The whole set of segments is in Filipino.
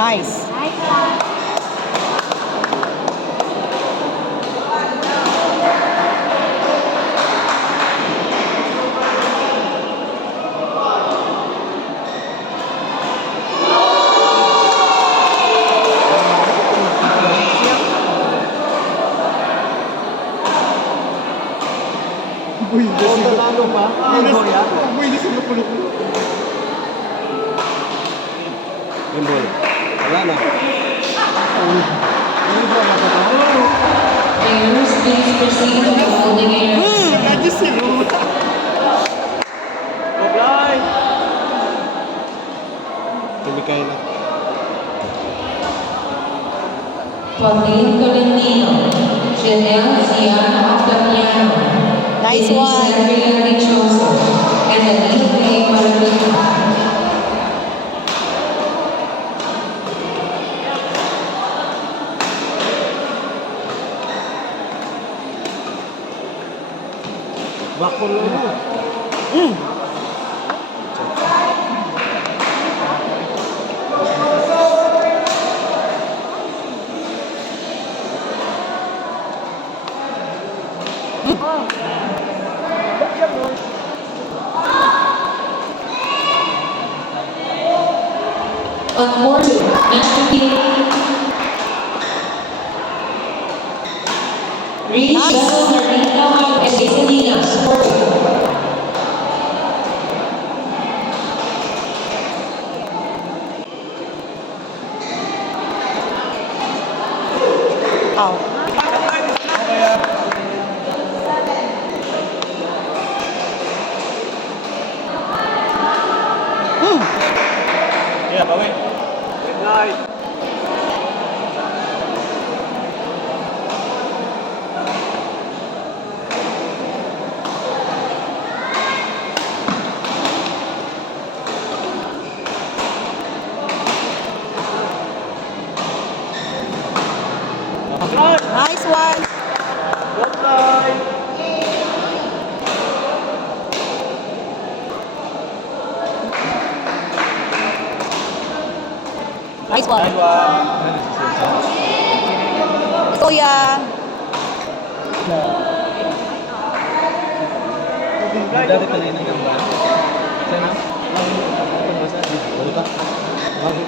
Nice. Uy, nanalo pa? Uy, hindi sila kulit. Yung ball. Wala na. Players, please proceed to the holding area. Medyo sila. Goblay! Tulikay na. Pauline Tolentino, Janelle Ziana Octaviano, Nice Denise one. Andrea Dichoso, and Anita May Marabita. Bakul mo. On court two, match between Reed Bell Marino and Iselina, court two. Out. Yeah, bawi. Good night. Nice one. Nice one. Kuya. Dati kanina ng ba? Sana? Wala ka?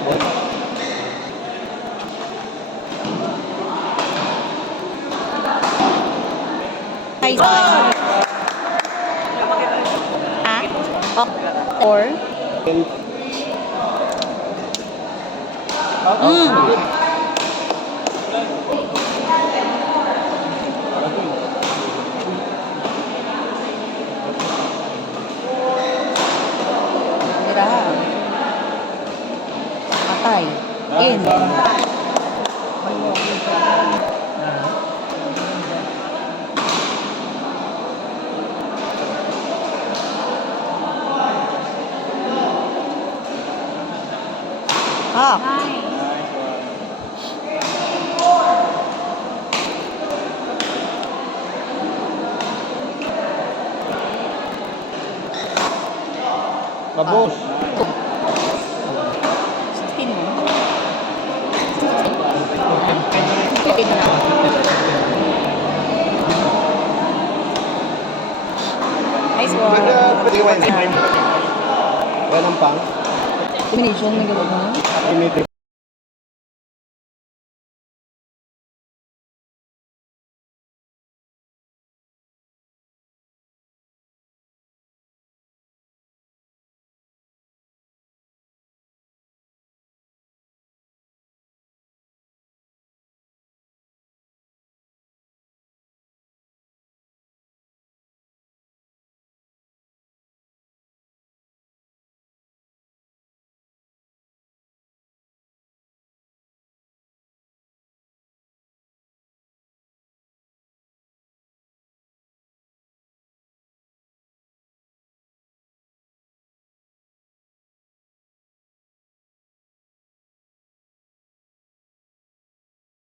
Wala. Nice one. Ah? Or? Tira. Patay. In. Ah. Babos. Skin mo. Skin na. Nice one. Walang pang. Elimination na gawin mo. Init.